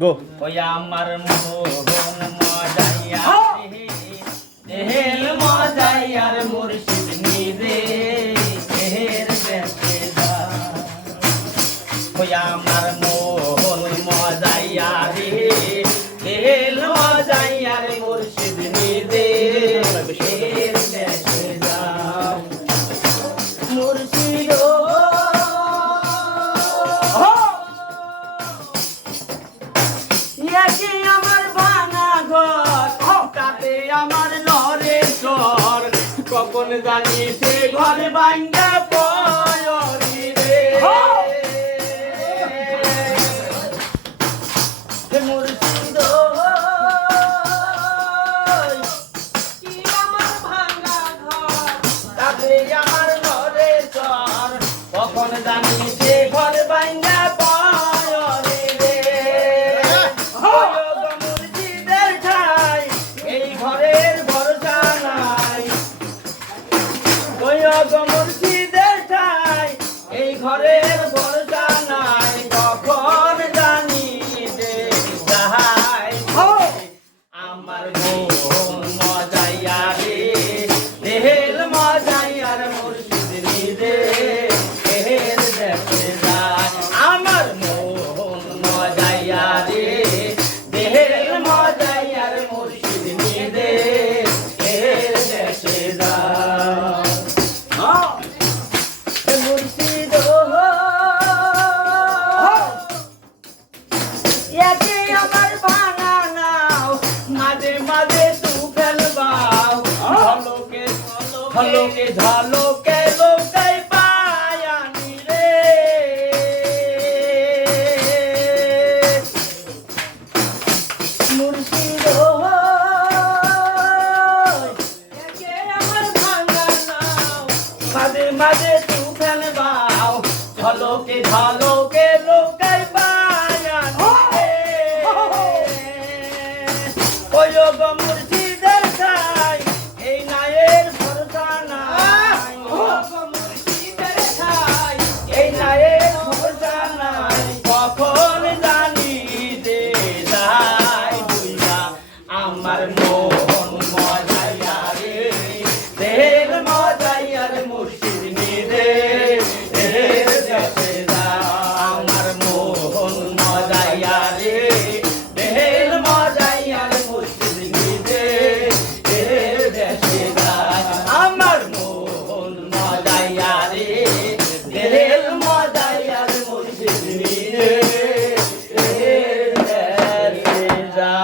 গো ওই আমার মোহন মজাইয়া রে দেহেল মজাইয়ার মুর্শিদ নিরে দেহের দেশে যা ওই আমার মোহন মজাইয়া রে দেহেল মজাইয়ার মুর্শিদ নিরে দেহের দেশে যা মুর্শিদ একে আমার ভাঙা ঘর তাতে আমার নরে স্বর কখন জানি সে ঘর ভাঙ্গা পয়রি রে মুর্শিদ কি আমার ভাঙা ঘর তাতে আমার নরে স্বর কখন জানি সে ঘর ভাঙ্গা মুর্শিদের ঠাই এই ঘরের ভরসা নাই কখন জানি যে যাহাই আমার মন মজাইয়া রে দেহেল মজাইয়ার মুর্শিদ নিরে দেহের দেশে যায় আমার মন মজাইয়া রে দেহেল মজাইয়ার মুর্শিদ নিরে দেহের দেশে যায় মুর্শিদ একে আমার ভাঙা নাও মাঝে মাঝে তু ফেলবাও ঝলকে ঝলকে লোকাই পায়ানি রে মুর্শিদ একে আমার ভাঙা নাও মাঝে মাঝে তু ফেলবাও ঝলকে ঝলকে লোকাই পায়ানি রে ওই গো মুর্শিদের ঠাই এই নায়ের ভরসা নাই মুর্শিদের ঠাই এই নায়ের ভরসা নাই কখন জানি যে যাই বুইয়া আমার মন মজাইয়া রে দেহের মজাইয়ার মুর্শিদ নিরে দেহের দেশে যা আমার মোহন মজাইয়া রে দেহের মজাইয়ার মুর্শিদ নিরে দেহের দেশে যা আমার মোহন মজাইয়া রে দেহের মজাইয়ার মুর্শিদ নিরে দেহের দেশে যা